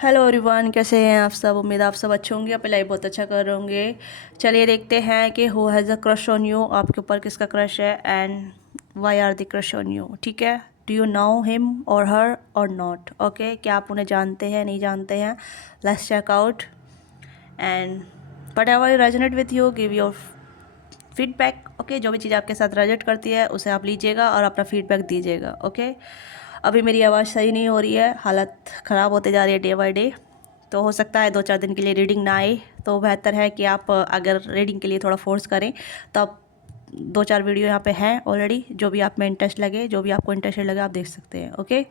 Hello everyone, कैसे हैं आप सब। उम्मीद आप सब अच्छे होंगे, अपनी लाइफ बहुत अच्छा कर रहे होंगे। चलिए देखते हैं कि who has a crush on you, आपके ऊपर किसका क्रश है and why are the crush on you. ठीक है, डू यू नो हिम और हर और नॉट। ओके, क्या आप उन्हें जानते हैं, नहीं जानते हैं। Let's check out and whatever resonate with you give your feedback. Okay, जो भी चीज़ आपके साथ रेजोनेट करती है उसे आप लीजिएगा और अपना फीडबैक दीजिएगा। ओके, अभी मेरी आवाज़ सही नहीं हो रही है, हालत ख़राब होते जा रही है डे बाय डे, तो हो सकता है 2-4 दिन के लिए रीडिंग ना आए। तो बेहतर है कि आप अगर रीडिंग के लिए थोड़ा फोर्स करें तो आप 2-4 वीडियो यहाँ पे हैं ऑलरेडी, जो भी आप में इंटरेस्ट लगे, जो भी आपको इंटरेस्टेड लगे आप देख सकते हैं। ओके,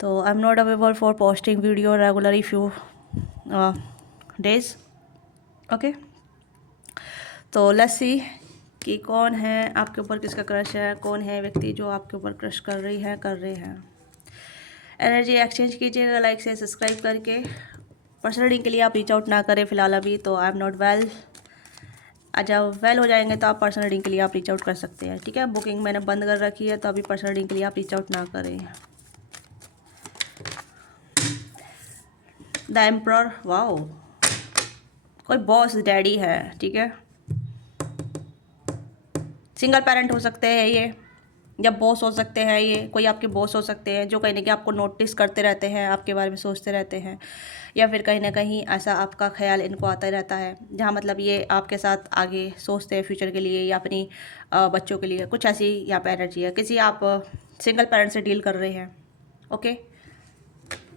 तो आई am not available for posting video regularly few days. Okay, तो लेट्स सी कि कौन है आपके ऊपर, किसका क्रश है, कौन है व्यक्ति जो आपके ऊपर क्रश कर रही है, कर रहे हैं। एनर्जी एक्सचेंज कीजिएगा लाइक से सब्सक्राइब करके। पर्सनल रीडिंग के लिए आप रीच आउट ना करें फिलहाल अभी, तो आई एम नॉट वेल। जब वेल हो जाएंगे तो आप पर्सनल रीडिंग के लिए आप रीच आउट कर सकते हैं। ठीक है, बुकिंग मैंने बंद कर रखी है, तो अभी पर्सनल रीडिंग के लिए आप रीच आउट ना करें। द एम्प्रर, वाओ, कोई बॉस डैडी है। ठीक है, सिंगल पेरेंट हो सकते हैं ये, या बॉस हो सकते हैं ये, कोई आपके बॉस हो सकते हैं जो कहीं ना कहीं आपको नोटिस करते रहते हैं, आपके बारे में सोचते रहते हैं, या फिर कहीं ना कहीं ऐसा आपका ख्याल इनको आता ही रहता है, जहाँ मतलब ये आपके साथ आगे सोचते हैं फ्यूचर के लिए या अपनी बच्चों के लिए। कुछ ऐसी यहाँ पे एनर्जी है, किसी आप सिंगल पेरेंट से डील कर रहे हैं। ओके,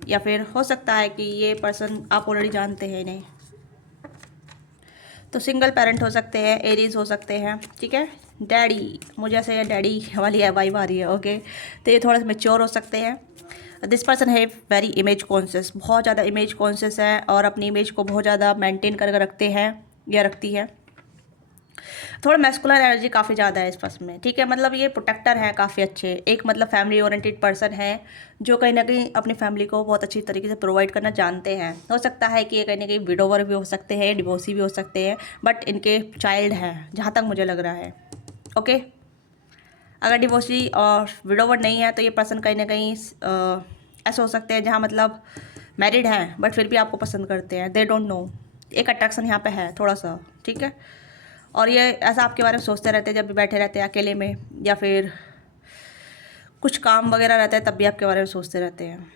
या फिर हो सकता है कि ये पर्सन आप ऑलरेडी जानते हैं इन्हें, तो सिंगल पेरेंट हो सकते हैं, एरीज हो सकते हैं। ठीक है, डैडी, मुझे ऐसे ये डैडी वाली वाइब आ रही है। ओके, तो ये थोड़ा सा मेच्योर हो सकते हैं। दिस पर्सन है वेरी इमेज कॉन्शियस, बहुत ज़्यादा इमेज कॉन्शियस है और अपनी इमेज को बहुत ज़्यादा मेंटेन करके रखते हैं या रखती है। थोड़ा मैस्कुलर एनर्जी काफ़ी ज़्यादा है इस पर्सन में। ठीक है, मतलब ये प्रोटेक्टर है काफ़ी अच्छे, एक मतलब फैमिली ओरिएंटेड पर्सन है जो कहीं ना कहीं अपनी फैमिली को बहुत अच्छी तरीके से प्रोवाइड करना जानते हैं। हो सकता है कि ये कहीं ना कहीं विडोवर भी हो सकते हैं, डिवोर्सी भी हो सकते हैं, बट इनके चाइल्ड हैं जहाँ तक मुझे लग रहा है। ओके, अगर डिवोर्सी और विडोवर नहीं है तो ये पर्सन कहीं ना कहीं ऐसे हो सकते हैं जहाँ मतलब मैरिड हैं बट फिर भी आपको पसंद करते हैं, दे डोंट नो। एक अट्रैक्शन यहाँ पे है थोड़ा सा। ठीक है, और ये ऐसा आपके बारे में सोचते रहते हैं जब भी बैठे रहते हैं अकेले में, या फिर कुछ काम वगैरह रहता है तब भी आपके बारे में सोचते रहते हैं।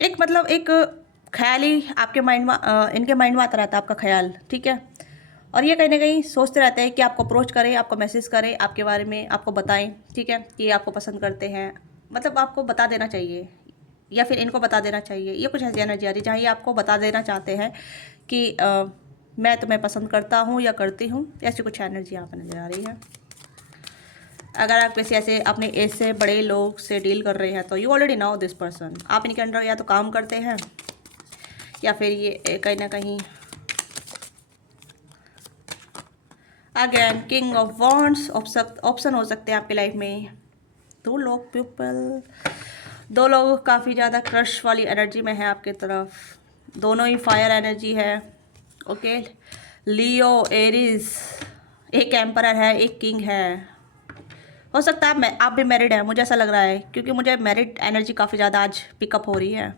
एक मतलब एक ख्याल ही आपके माइंड में इनके माइंड में आता रहता है आपका ख्याल। ठीक है, और ये कहीं ना कहीं सोचते रहते हैं कि आपको अप्रोच करें, आपको मैसेज करें, आपके बारे में आपको बताएं। ठीक है, कि आपको पसंद करते हैं, मतलब आपको बता देना चाहिए या फिर इनको बता देना चाहिए। ये कुछ ऐसी एनर्जी आ रही है जहाँ ये आपको बता देना चाहते हैं कि मैं तुम्हें पसंद करता हूँ या करती हूँ। ऐसी कुछ एनर्जी यहाँ पर नज़र आ रही है। अगर आप किसी ऐसे अपने एज से बड़े लोग से डील कर रहे हैं तो you already know this person, आप इनके अंडर या तो काम करते हैं या फिर ये कहीं ना कहीं again king of wands option हो सकते हैं आपकी लाइफ में। दो लोग काफ़ी ज़्यादा क्रश वाली एनर्जी में है आपके तरफ, दोनों ही फायर एनर्जी है। ओके, लियो, एरीज, एक एम्परर है, एक किंग है। हो सकता है आप भी मैरिड हैं, मुझे ऐसा लग रहा है क्योंकि मुझे मैरिड एनर्जी काफ़ी ज़्यादा आज पिकअप हो रही है।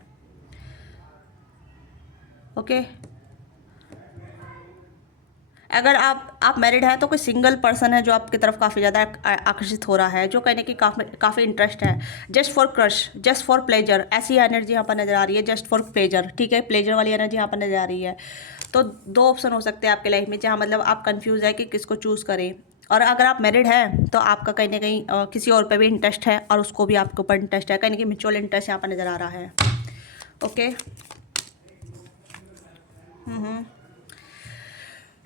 ओके, अगर आप मैरिड हैं तो कोई सिंगल पर्सन है जो आपकी तरफ काफ़ी ज़्यादा आकर्षित हो रहा है, जो कहने की काफ़ी इंटरेस्ट है। Just for crush, just for pleasure, ऐसी एनर्जी यहाँ पर नज़र आ रही है। जस्ट फॉर प्लेजर, ठीक है, प्लेजर वाली एनर्जी यहाँ पर नज़र आ रही है। तो दो ऑप्शन हो सकते हैं आपके लाइफ में जहाँ मतलब आप कंफ्यूज है कि किसको चूज़ करें। और अगर आप मैरिड हैं तो आपका कहीं ना कहीं किसी और पे भी इंटरेस्ट है और उसको भी आपके ऊपर इंटरेस्ट है, कहीं ना कहीं म्यूचुअल इंटरेस्ट यहाँ पर नज़र आ रहा है। ओके,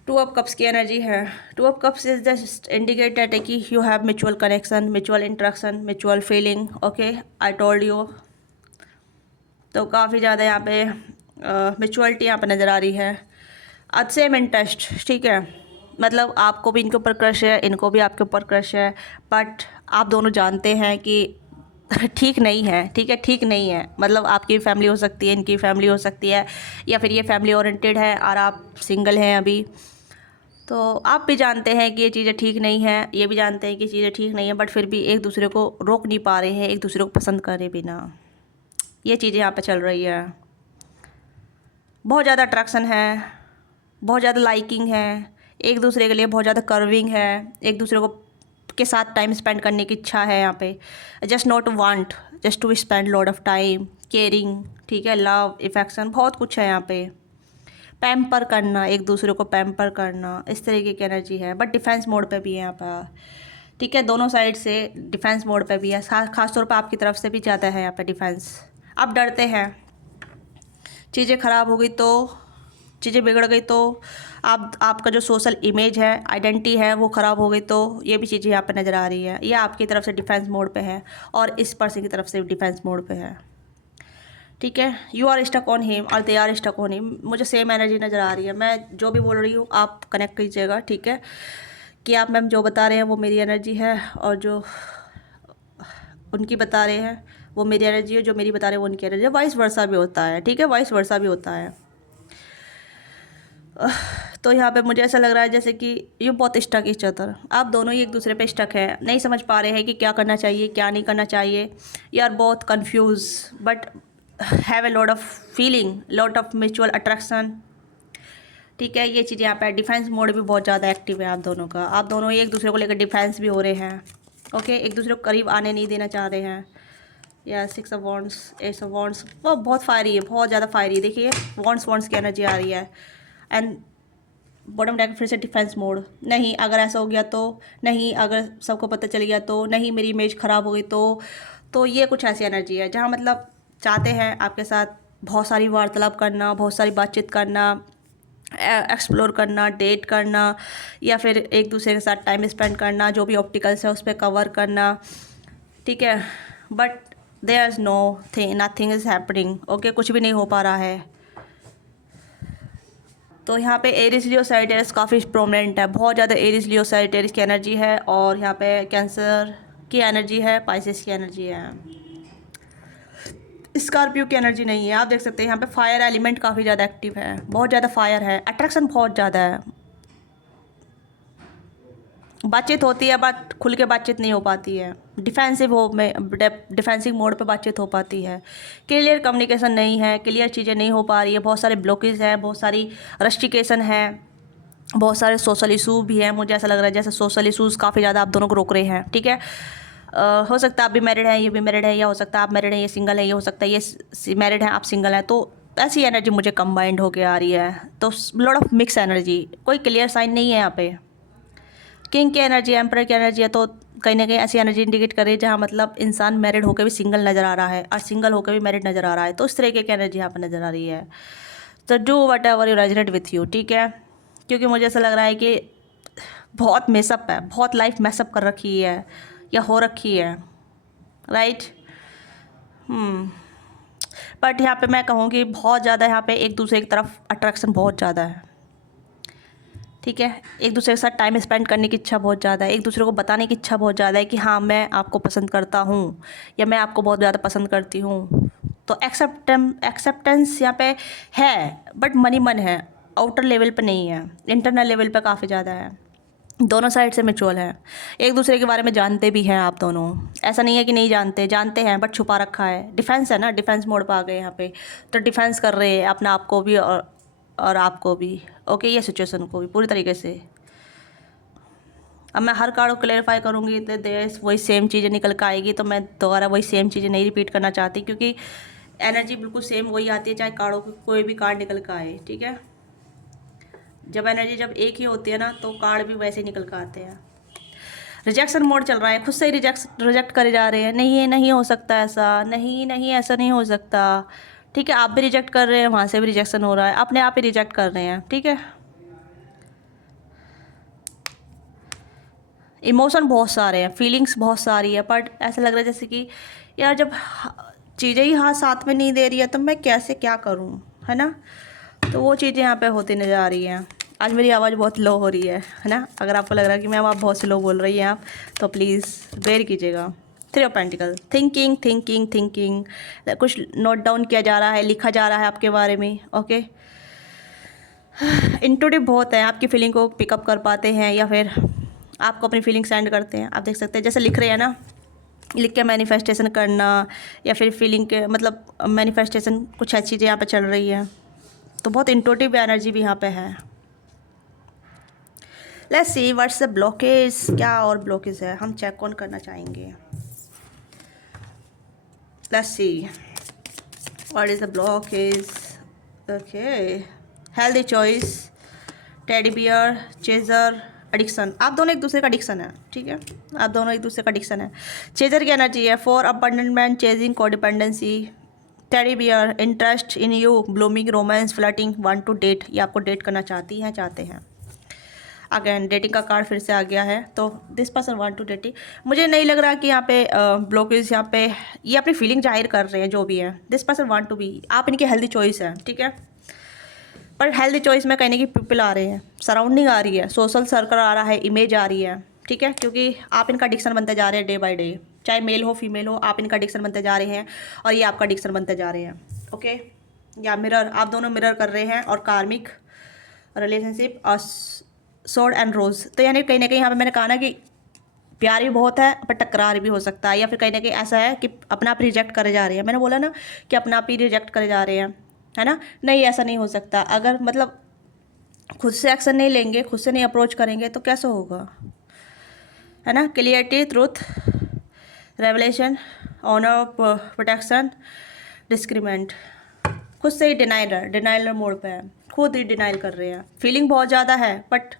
टू ऑफ कप्स की एनर्जी है। Two of cups is just indicate that कि you have mutual connection, mutual interaction, mutual feeling. Okay, I told you. तो काफ़ी ज़्यादा यहाँ पे म्यूचुअलिटी यहाँ पे नज़र आ रही है। एट सेम इंटरेस्ट, ठीक है, मतलब आपको भी इनके ऊपर क्रश है, इनको भी आपके ऊपर क्रश है, बट आप दोनों जानते हैं कि ठीक नहीं है। ठीक है, ठीक नहीं है, मतलब आपकी फैमिली हो सकती है, इनकी फैमिली हो सकती है, या फिर ये फैमिली ओरिएंटेड है और आप सिंगल हैं अभी। तो आप भी जानते हैं कि ये चीज़ें ठीक नहीं है, ये भी जानते हैं कि चीज़ें ठीक नहीं है, बट फिर भी एक दूसरे को रोक नहीं पा रहे हैं, एक दूसरे को पसंद करे बिना। ये चीज़ें यहाँ पे चल रही है। बहुत ज़्यादा अट्रैक्शन है, बहुत ज़्यादा लाइकिंग है, एक दूसरे के लिए बहुत ज़्यादा कर्विंग है, एक दूसरे को के साथ टाइम स्पेंड करने की इच्छा है यहाँ पे। Just not want, just to spend lot of time, caring, ठीक है, लव, इफेक्शन, बहुत कुछ है यहाँ पे। पैम्पर करना, एक दूसरे को पैम्पर करना, इस तरीके की एनर्जी है। बट डिफेंस मोड पे भी है यहाँ पर, ठीक है, दोनों साइड से डिफेंस मोड पे भी है। खासतौर पर आपकी तरफ से भी ज़्यादा है यहाँ पे डिफेंस। आप डरते हैं, चीज़ें ख़राब हो गई तो, चीज़ें बिगड़ गई तो, आपका जो सोशल इमेज है, आइडेंटिटी है, वो ख़राब हो गई तो, ये भी चीज़ें यहाँ पे नज़र आ रही है। ये आपकी तरफ से डिफेंस मोड पे है और इस पर्सन की तरफ से डिफेंस मोड पे है, ठीक है। You are stuck on him और they are stuck on him. मुझे सेम एनर्जी नज़र आ रही है। मैं जो भी बोल रही हूँ आप कनेक्ट कीजिएगा, ठीक है, कि आप मैम जो बता रहे हैं वो मेरी एनर्जी है और जो उनकी बता रहे हैं वो मेरी एनर्जी है, जो मेरी बता रहे हैं वो उनकी एनर्जी है। वाइस वर्सा भी होता है, ठीक है, वाइस वर्सा भी होता है। तो यहाँ पे मुझे ऐसा लग रहा है जैसे कि ये बहुत स्टक इच अदर, आप दोनों ही एक दूसरे पे स्टक है, नहीं समझ पा रहे हैं कि क्या करना चाहिए क्या नहीं करना चाहिए। यू आर बहुत confuse but have a lot of feeling, lot of mutual attraction, ठीक है। ये चीज़ें यहाँ पे डिफेंस मोड भी बहुत ज़्यादा एक्टिव है आप दोनों का। आप दोनों ही एक दूसरे को लेकर डिफेंस भी हो रहे हैं, ओके, एक दूसरे को करीब आने नहीं देना चाह रहे हैं। या 6 ऑफ वॉन्ड्स, 8 ऑफ वॉन्ड्स, वो बहुत फायरी है, बहुत ज़्यादा फायरी है। देखिए वॉन्ड्स की एनर्जी आ रही है एंड बॉटम डेक फिर से डिफेंस मोड। नहीं, अगर ऐसा हो गया तो, नहीं, अगर सबको पता चल गया तो, नहीं, मेरी इमेज ख़राब हो गई तो ये कुछ ऐसी एनर्जी है जहाँ मतलब चाहते हैं आपके साथ बहुत सारी वार्तालाप करना, बहुत सारी बातचीत करना, एक्सप्लोर करना, डेट करना, या फिर एक दूसरे के साथ टाइम स्पेंड करना, जो भी ऑप्टिकल्स है उस पर कवर करना, ठीक है। But there is no thing, nothing is happening, okay, कुछ भी नहीं हो पा रहा है। तो यहाँ पे एरिस लियो सैजिटेरियस काफ़ी प्रोमिनेंट है, बहुत ज़्यादा एरिस लियो सैजिटेरियस की एनर्जी है। और यहाँ पे कैंसर की एनर्जी है, पाइसेस की एनर्जी है, स्कॉर्पियो की एनर्जी नहीं है। आप देख सकते हैं यहाँ पे फायर एलिमेंट काफ़ी ज़्यादा एक्टिव है, बहुत ज़्यादा फायर है, अट्रैक्शन बहुत ज़्यादा है। बातचीत होती है बट खुल के बातचीत नहीं हो पाती है, डिफेंसिव मोड पे बातचीत हो पाती है। क्लियर कम्युनिकेशन नहीं है, क्लियर चीज़ें नहीं हो पा रही है, बहुत सारे ब्लॉकेज हैं, बहुत सारी रस्टिकेशन है, बहुत सारे सोशल इशू भी हैं। मुझे ऐसा लग रहा है जैसे सोशल इशूज़ काफ़ी ज़्यादा आप दोनों को रोक रहे हैं, ठीक है। हो सकता है आप भी मैरिड हैं, ये भी मैरिड है, या हो सकता है आप मैरिड हैं, ये सिंगल है, ये हो सकता है ये मैरिड हैं, आप सिंगल हैं। तो ऐसी एनर्जी मुझे कंबाइंड होके आ रही है, तो लॉट ऑफ मिक्स एनर्जी, कोई क्लियर साइन नहीं है यहाँ पे। किंग की एनर्जी, एम्परर की एनर्जी है, तो कहीं ना कहीं ऐसी एनर्जी इंडिकेट कर रही है जहाँ मतलब इंसान मैरिड होकर भी सिंगल नज़र आ रहा है और सिंगल होकर भी मैरिड नज़र आ रहा है। तो इस तरीके की एनर्जी यहाँ पर नज़र आ रही है। तो do what ever you resonate with you, ठीक है, क्योंकि मुझे ऐसा लग रहा है कि बहुत मेसअप है, बहुत लाइफ मेसअप कर रखी है या हो रखी है, राइट। बट यहाँ पे मैं कहूँ कि बहुत ज़्यादा यहाँ पे एक दूसरे की तरफ अट्रैक्शन बहुत ज़्यादा है, ठीक है। एक दूसरे के साथ टाइम स्पेंड करने की इच्छा बहुत ज़्यादा है, एक दूसरे को बताने की इच्छा बहुत ज़्यादा है कि हाँ मैं आपको पसंद करता हूँ या मैं आपको बहुत ज़्यादा पसंद करती हूँ। तो एक्सेप्टेंस यहाँ पे है बट मन है, आउटर लेवल पे नहीं है, इंटरनल लेवल पे काफ़ी ज़्यादा है। दोनों साइड से म्यूचुअल है, एक दूसरे के बारे में जानते भी हैं आप दोनों, ऐसा नहीं है कि नहीं जानते, जानते हैं बट छुपा रखा है। डिफेंस है ना, डिफेंस मोड पर आ गए यहाँ पे, तो डिफेंस कर रहे हैं अपने आप को भी और आपको भी, ओके, ये सिचुएशन को भी पूरी तरीके से। अब मैं हर कार्ड को क्लेरिफाई करूँगी तो देश वही सेम चीज़ें निकल कर आएगी, तो मैं दोबारा वही सेम चीज़ें नहीं रिपीट करना चाहती, क्योंकि एनर्जी बिल्कुल सेम वही आती है चाहे कार्डों की कोई भी कार्ड निकल कर आए, ठीक है। जब एनर्जी जब एक ही होती है ना तो कार्ड भी वैसे ही निकल कर आते हैं। रिजेक्शन मोड चल रहा है, खुद से ही रिजेक्ट करे जा रहे हैं, नहीं ये नहीं हो सकता, ऐसा नहीं, नहीं ऐसा नहीं हो सकता, ठीक है। आप भी रिजेक्ट कर रहे हैं, वहाँ से भी रिजेक्शन हो रहा है, अपने आप ही रिजेक्ट कर रहे हैं, ठीक है। इमोशन बहुत सारे हैं, फीलिंग्स बहुत सारी है, बट ऐसा लग रहा है जैसे कि यार जब चीज़ें ही हाथ साथ में नहीं दे रही है तो मैं कैसे क्या करूँ, है ना। तो वो चीज़ें यहाँ पे होती नज़र आ रही हैं। आज मेरी आवाज़ बहुत लो हो रही है ना, अगर आपको लग रहा है कि मैम आप बहुत स्लो बोल रही हैं आप, तो प्लीज़ बेयर कीजिएगा। 3 of pentacle, thinking thinking thinking, कुछ नोट डाउन किया जा रहा है, लिखा जा रहा है आपके बारे में, ओके। इंट्यूटिव बहुत है, आपकी फीलिंग को पिकअप कर पाते हैं या फिर आपको अपनी फीलिंग सेंड करते हैं। आप देख सकते हैं जैसे लिख रहे हैं ना, लिख के मैनिफेस्टेशन करना या फिर फीलिंग के मतलब मैनिफेस्टेशन, कुछ अच्छी चीज़ें यहाँ पर चल रही है। तो बहुत इंटोटिव एनर्जी भी यहाँ पे है। Let's see what's the blockage, क्या और ब्लॉकेज है हम चेक ऑन करना चाहेंगे। Let's see what is the blockage. Okay, healthy choice, teddy bear, chaser, addiction. आप दोनों एक दूसरे का एडिक्शन है, ठीक है, आप दोनों एक दूसरे का एडिक्शन है। चेजर की एनर्जी है for abundant man, chasing, codependency. Teddy bear, interest in you, blooming, romance, flirting, want to date, ये आपको डेट करना चाहती हैं, चाहते हैं। अगेन डेटिंग का कार्ड फिर से आ गया है, तो this person want to dating. मुझे नहीं लग रहा कि यहाँ पे ब्लॉकेज, यहाँ पे ये अपनी फीलिंग जाहिर कर रहे हैं जो भी है। This person want to be, आप इनकी हेल्दी चॉइस है, ठीक है, पर हेल्दी चॉइस में कहने की पीपल आ रहे हैं, सराउंडिंग आ रही है, सोशल सर्कल आ रहा है, इमेज आ रही है, ठीक है, क्योंकि आप इनका एडिक्शन बनते जा रहे हैं डे बाय डे, चाहे मेल हो फीमेल हो, आप इनका एडिक्शन बनते जा रहे हैं और ये आपका एडिक्शन बनते जा रहे हैं। ओके, या मिरर, आप दोनों मिरर कर रहे हैं, और कार्मिक रिलेशनशिप और सोड एंड रोज। तो यानी कहीं ना कहीं यहाँ पे मैंने कहा ना कि प्यार भी बहुत है पर टकरार भी हो सकता है, या फिर कहीं ना कहीं ऐसा है कि अपना आप रिजेक्ट करे जा रहे हैं। मैंने बोला ना कि अपना आप ही रिजेक्ट करे जा रहे हैं, है ना। नहीं, ऐसा नहीं हो सकता। अगर मतलब खुद से एक्शन नहीं लेंगे, खुद से नहीं अप्रोच करेंगे तो कैसे होगा, है ना। Clarity, truth, revelation, honour, protection, discernment. खुद से ही डिनाइलर मोड पे है, खुद ही डिनाइल कर रहे हैं। फीलिंग बहुत ज़्यादा है but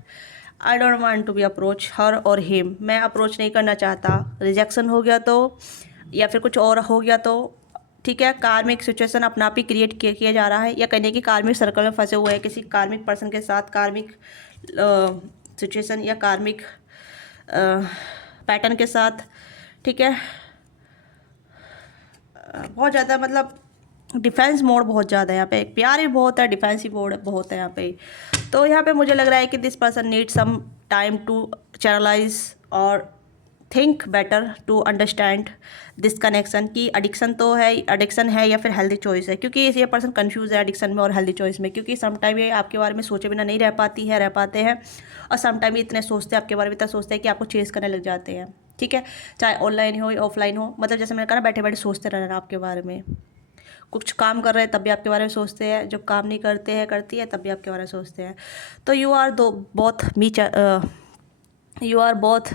I don't want to be approach her और हिम, मैं अप्रोच नहीं करना चाहता। रिजेक्शन हो गया तो, या फिर कुछ और हो गया तो, ठीक है। कार्मिक सिचुएशन अपना आप ही क्रिएट किया जा रहा है, या कहने की कार्मिक सर्कल में फंसे हुए हैं किसी कार्मिक पर्सन के साथ, कार्मिक सिचुएशन या कार्मिक पैटर्न के साथ, ठीक है। बहुत ज़्यादा मतलब डिफेंस मोड बहुत ज़्यादा है यहाँ पे, प्यार भी बहुत है, डिफेंसिव मोड बहुत है यहाँ पे। तो यहाँ पे मुझे लग रहा है कि this person need some time to channelize और think better to understand this connection, कि एडिक्शन तो है, एडिक्शन है या फिर हेल्दी चॉइस है, क्योंकि ये पर्सन कंफ्यूज है एडिक्शन में और हेल्दी चॉइस में, क्योंकि समटाइम ये आपके बारे में सोचे बिना नहीं रह पाते हैं, और समटाइम ये इतने सोचते हैं आपके बारे में, इतना सोचते हैं कि आपको चेस करने लग जाते हैं, ठीक है, चाहे ऑनलाइन हो या ऑफलाइन हो। मतलब जैसे मैंने कहा ना, बैठे बैठे सोचते रहना आपके बारे में, कुछ काम कर रहे हैं तब भी आपके बारे में सोचते हैं, जब काम नहीं करते हैं करती है तब भी आपके बारे में सोचते हैं। तो you are both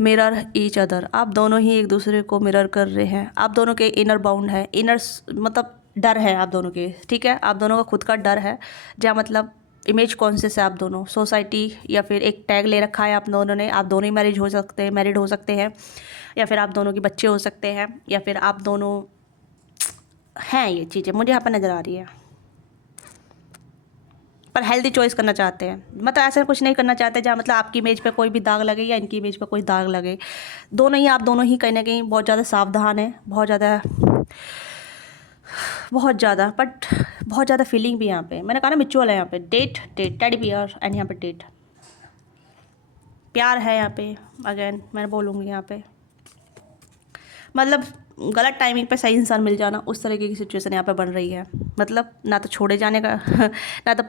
mirror each other, आप दोनों ही एक दूसरे को मिरर कर रहे हैं। आप दोनों के इनर बाउंड है, इनर मतलब डर है आप दोनों के, ठीक है, आप दोनों का खुद का डर है, जहाँ मतलब इमेज कॉन्शियस है आप दोनों। सोसाइटी या फिर एक टैग ले रखा है आप दोनों ने, आप दोनों ही मैरिड हो सकते हैं, या फिर आप दोनों के बच्चे हो सकते हैं, या फिर आप दोनों हैं, ये चीज़ें मुझे यहाँ पर नज़र आ रही है। पर हेल्दी चॉइस करना चाहते हैं, मतलब ऐसा कुछ नहीं करना चाहते जहाँ मतलब आपकी इमेज पे कोई भी दाग लगे या इनकी इमेज पे कोई दाग लगे। दोनों ही, आप दोनों ही कहीं ना कहीं बहुत ज़्यादा सावधान है, बहुत ज़्यादा, बट बहुत ज़्यादा फीलिंग भी यहाँ पे। मैंने कहा ना म्यूचुअल है यहाँ पे, डेट टेडी बियर एंड यहाँ पे डेट, प्यार है यहाँ पे। अगेन मैं बोलूँगी यहाँ पे मतलब गलत टाइमिंग पे सही इंसान मिल जाना, उस तरीके की सिचुएशन यहाँ पे बन रही है। मतलब ना तो छोड़े जाने का ना तो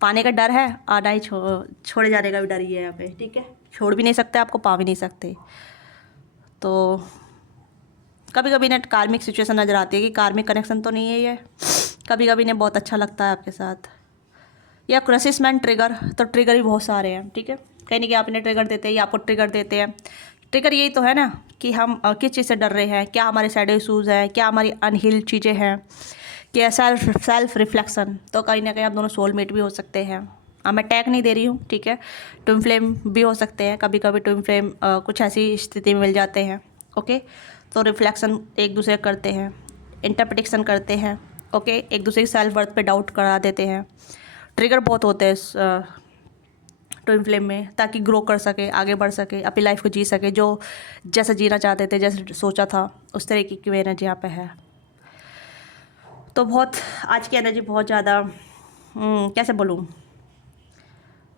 पाने का डर है, और ना ही छोड़े जाने का भी डर ही है यहाँ पे, ठीक है। छोड़ भी नहीं सकते, आपको पा भी नहीं सकते। तो कभी कभी ना कार्मिक सिचुएशन नज़र आती है कि कार्मिक कनेक्शन तो नहीं है ये, कभी कभी ने बहुत अच्छा लगता है आपके साथ, या क्रसिसमैन ट्रिगर, तो ट्रिगर भी बहुत सारे हैं, ठीक है। कहीं नहीं कि आप इन्हें ट्रिगर देते हैं या आपको ट्रिगर देते हैं। ट्रिगर यही तो है ना कि हम किस चीज़ से डर रहे हैं, क्या हमारे साइड इशूज़ हैं, क्या हमारी अनहील्ड चीज़ें हैं, क्या सेल्फ रिफ्लेक्शन। तो कहीं ना कहीं आप दोनों सोलमेट भी हो सकते हैं। मैं टैग नहीं दे रही हूँ, ठीक है। ट्विन फ्लेम भी हो सकते हैं, कभी कभी ट्विन फ्लेम कुछ ऐसी स्थिति में मिल जाते हैं, ओके। तो रिफ्लेक्शन एक दूसरे करते हैं, इंटरप्रिटेशन करते हैं, ओके, एक दूसरे की सेल्फ वर्थ पे डाउट करा देते हैं। ट्रिगर बहुत होते हैं ट्विन फ्लेम में, ताकि ग्रो कर सके, आगे बढ़ सके, अपनी लाइफ को जी सके, जो जैसे जीना चाहते थे, जैसे सोचा था, उस तरीके की एनर्जी यहाँ पे है। तो बहुत आज की एनर्जी बहुत ज़्यादा कैसे बोलूँ,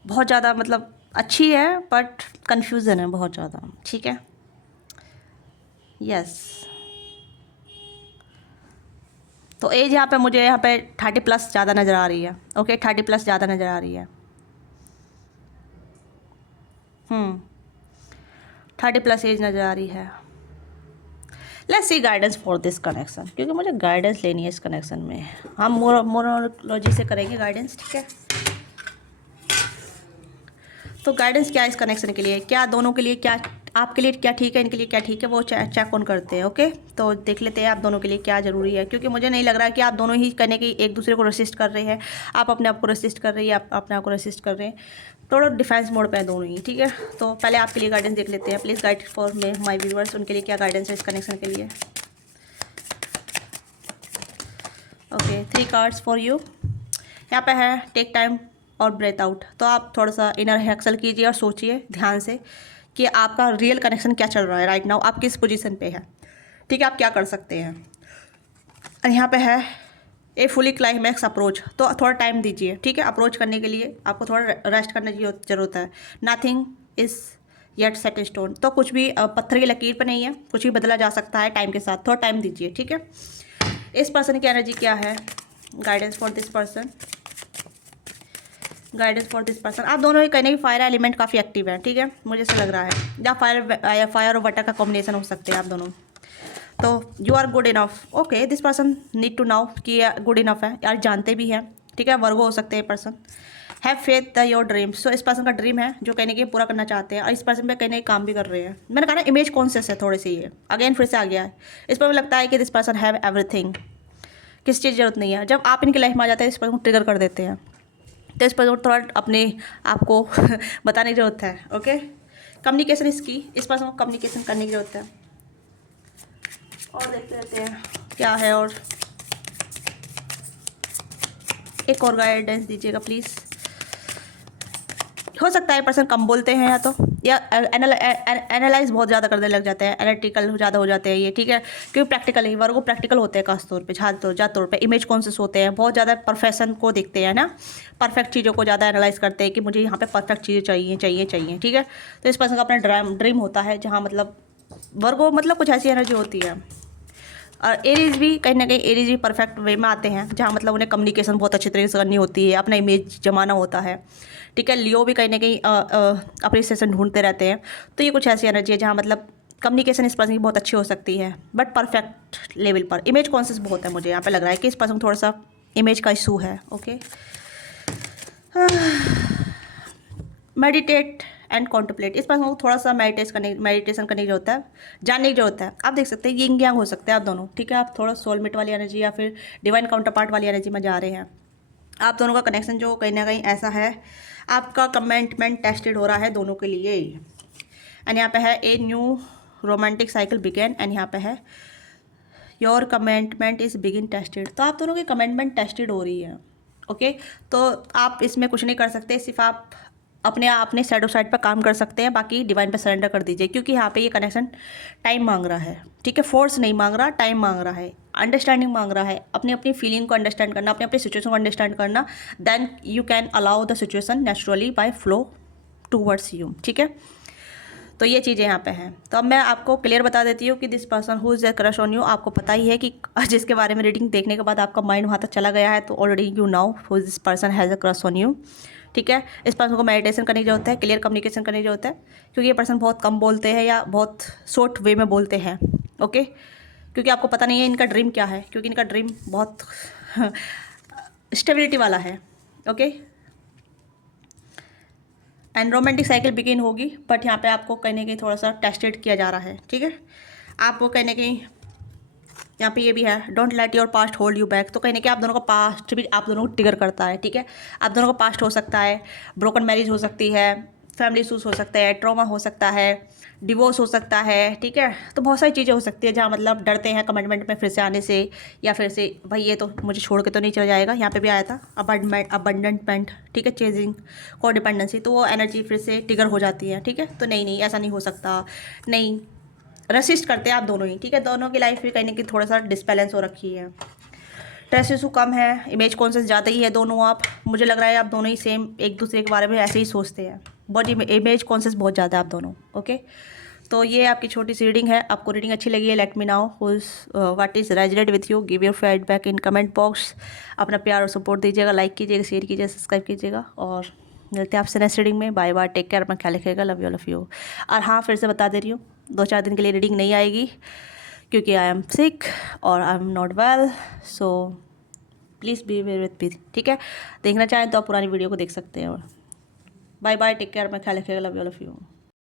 बहुत ज़्यादा मतलब अच्छी है, बट कन्फ्यूज़न है बहुत ज़्यादा, ठीक है। यस, तो एज यहाँ पे मुझे यहाँ पे 30+ ज़्यादा नज़र आ रही है, ओके, 30+ ज़्यादा नज़र आ रही है। 30+ एज नज़र आ रही है, let's see guidance for this connection, क्योंकि मुझे गाइडेंस लेनी है इस कनेक्शन में। हम मोरोलॉजी से करेंगे गाइडेंस, ठीक है। तो गाइडेंस क्या है इस कनेक्शन के लिए, क्या दोनों के लिए, क्या आपके लिए क्या ठीक है, इनके लिए क्या ठीक है, वो चेक ऑन करते हैं। ओके, तो देख लेते हैं आप दोनों के लिए क्या ज़रूरी है, क्योंकि मुझे नहीं लग रहा है कि आप दोनों ही करने की एक दूसरे को रेसिस्ट कर रहे हैं। आप अपने आप को रेसिस्ट कर रही है, आप अपने आप को रेसिस्ट कर रहे हैं, थोड़ा डिफेंस मोड पे है दोनों ही, ठीक है। तो पहले आपके लिए गाइडेंस देख लेते हैं। Please guide for my viewers, उनके लिए क्या गाइडेंस है इस कनेक्शन के लिए। Okay, 3 cards for you. यहाँ पे है टेक टाइम और ब्रेथ आउट। तो आप थोड़ा सा इनर हैक्सल कीजिए और सोचिए ध्यान से कि आपका रियल कनेक्शन क्या चल रहा है राइट नाउ, आप किस पोजीशन पे है, ठीक है, आप क्या कर सकते हैं। और यहाँ पे है ए फुली क्लाइमैक्स अप्रोच। तो थोड़ा टाइम दीजिए, ठीक है। अप्रोच करने के लिए आपको थोड़ा रेस्ट करने की ज़रूरत है। Nothing is yet set in stone. तो कुछ भी पत्थर की लकीर पर नहीं है, कुछ भी बदला जा सकता है टाइम के साथ। थोड़ा टाइम दीजिए, ठीक है। इस पर्सन की एनर्जी क्या है, guidance for this person, guidance for this person. आप दोनों ही कहने की फायर एलिमेंट काफ़ी एक्टिव है, ठीक है, मुझे ऐसा लग रहा है। या फायर और वाटर का कॉम्बिनेशन हो सकते हैं आप दोनों। तो you are good enough. Okay, this person need to know कि गुड इनफ है यार, जानते भी हैं, ठीक है। वर्गो हो सकते हैं person. Have faith the your dreams. So इस पर्सन का ड्रीम है जो कहने के पूरा करना चाहते हैं, और इस पर्सन पे कहने के काम भी कर रहे हैं। मैंने कहा ना इमेज कॉन्शियस है थोड़ी सी, ये अगेन फिर से आ गया है। इस पर मुझे लगता है कि दिस पर्सन हैव एवरीथिंग, किस चीज़ जरूरत नहीं है। जब आप इनकी लाइफ में आ जाते हैं इस पर्सन को ट्रिगर कर देते हैं, तो इस पर थोड़ा अपने आप को बताने की ज़रूरत है। ओके, कम्युनिकेशन इसकी, इस पर्सन को कम्युनिकेशन करने की ज़रूरत है। और देखते रहते हैं क्या है। और एक और गाइडेंस दीजिएगा प्लीज़। हो सकता है पर्सन कम बोलते हैं या एनालाइज बहुत ज़्यादा करने लग जाते हैं, एनालिटिकल ज़्यादा हो जाते हैं ये, ठीक है। क्योंकि प्रैक्टिकल ही वर्गो प्रैक्टिकल होते हैं खास तौर पे, ज़्यादा तौर पे इमेज कॉन्शियस होते हैं, बहुत ज़्यादा परफेक्शन को देखते हैं ना, परफेक्ट चीज़ों को ज़्यादा एनालाइज करते हैं कि मुझे यहाँ पे परफेक्ट चीज़ें चाहिए चाहिए चाहिए, ठीक है। तो इस पर्सन का अपना ड्रीम होता है, जहाँ मतलब वर्गो मतलब कुछ ऐसी एनर्जी होती है। और एरीज भी कहीं ना कहीं एरीज भी परफेक्ट वे में आते हैं, जहाँ मतलब उन्हें कम्युनिकेशन बहुत अच्छी तरीके से करनी होती है, अपना इमेज जमाना होता है, ठीक है। लियो भी कहीं ना कहीं अप्रिसिएशन ढूंढते रहते हैं। तो ये कुछ ऐसी एनर्जी है जहाँ मतलब कम्युनिकेशन इस पर्सन की बहुत अच्छी हो सकती है, बट परफेक्ट लेवल पर। इमेज कॉन्शियस बहुत है, मुझे यहाँ पे लग रहा है कि इस पर्सन थोड़ा सा इमेज का इशू है। Okay, meditate and contemplate. इस पर हमको थोड़ा सा मेडिटेशन करने की जरूरत है, जानने की जरूरत है। आप देख सकते हैं यिंग यांग हो सकते हैं आप दोनों, ठीक है। आप थोड़ा सोलमेट वाली एनर्जी या फिर डिवाइन काउंटर पार्ट वाली एनर्जी में जा रहे हैं। आप दोनों का कनेक्शन जो कहीं ना कहीं ऐसा है, आपका कमिटमेंट टेस्टेड हो रहा है दोनों के लिए। एंड यहाँ पे है a new romantic cycle begin. And यहाँ पे है योर कमिटमेंट इज़ बिगिन टेस्टेड। तो आप दोनों की कमिटमेंट टेस्टेड हो रही है। ओके, तो आप इसमें कुछ नहीं कर सकते, सिर्फ आप अपने साइड साइड पर काम कर सकते हैं, बाकी डिवाइन पे सरेंडर कर दीजिए। क्योंकि यहाँ पे ये कनेक्शन टाइम मांग रहा है, ठीक है। फोर्स नहीं मांग रहा, टाइम मांग रहा है, अंडरस्टैंडिंग मांग रहा है, अपनी अपनी फीलिंग को अंडरस्टैंड करना, अपनी अपनी सिचुएशन को अंडरस्टैंड करना। Then you can allow the situation naturally by flow towards you, ठीक है। तो ये चीज़ें यहाँ पे हैं। तो अब मैं आपको क्लियर बता देती हूँ कि this person who is crush on you, आपको पता ही है कि जिसके बारे में रीडिंग देखने के बाद आपका माइंड वहाँ तक चला गया है, तो already you now who this person has a crush on you, ठीक है। इस पर्सन को मेडिटेशन करने की जरूरत है, क्लियर कम्युनिकेशन करने की जरूरत है, क्योंकि ये पर्सन बहुत कम बोलते हैं या बहुत शॉर्ट वे में बोलते हैं। ओके, क्योंकि आपको पता नहीं है इनका ड्रीम क्या है, क्योंकि इनका ड्रीम बहुत स्टेबिलिटी वाला है। Okay, and romantic cycle begin होगी, बट यहाँ पे आपको कहने की थोड़ा सा टेस्टेड किया जा रहा है, ठीक है। आपको कहने की यहाँ पे ये भी है, don't let your past hold you back. तो कहने के आप दोनों का पास्ट भी आप दोनों को ट्रिगर करता है, ठीक है। आप दोनों का पास्ट हो सकता है, ब्रोकन मैरिज हो सकती है, फैमिली इशूज़ हो सकते हैं, ट्रॉमा हो सकता है, डिवोर्स हो सकता है, ठीक है। तो बहुत सारी चीज़ें हो सकती है जहाँ मतलब डरते हैं कमिटमेंट में फिर से आने से, या फिर से भाई ये तो मुझे छोड़ के तो नहीं चला जाएगा। यहाँ पे भी आया था अबंडेंटमेंट, ठीक है, चेजिंग को डिपेंडेंसी। तो वो एनर्जी फिर से ट्रिगर हो जाती है, ठीक है। तो नहीं ऐसा नहीं हो सकता, नहीं रेसिस्ट करते हैं आप दोनों ही, ठीक है। दोनों की लाइफ भी कहीं ना कहीं थोड़ा सा डिसबैलेंस हो रखी है, स्ट्रेस इशू कम है, इमेज कॉन्शियस ज़्यादा ही है दोनों आप। मुझे लग रहा है आप दोनों ही सेम एक दूसरे के बारे में ऐसे ही सोचते हैं, बहुत इमेज कॉन्शियस बहुत ज़्यादा है आप दोनों। ओके, तो ये आपकी छोटी सी रीडिंग है। आपको रीडिंग अच्छी लगी है, let me now what is resonate with you, give your feedback in comment box. अपना प्यार और सपोर्ट दीजिएगा, लाइक कीजिएगा, शेयर कीजिएगा, सब्सक्राइब कीजिएगा, और मिलते हैं आपसे नेक्स्ट रीडिंग में। बाय बाय, टेक केयर, अपना ख्याल रखिएगा, लव यू। और हाँ, फिर से बता दे रही हूँ, 2-4 दिन के लिए रीडिंग नहीं आएगी, क्योंकि आई एम सिक और I am not well, so please be where with me, ठीक है। देखना चाहें तो आप पुरानी वीडियो को देख सकते हैं। बाय बाय, टेक केयर, मैं ख्याल रखिएगा, love you all of you.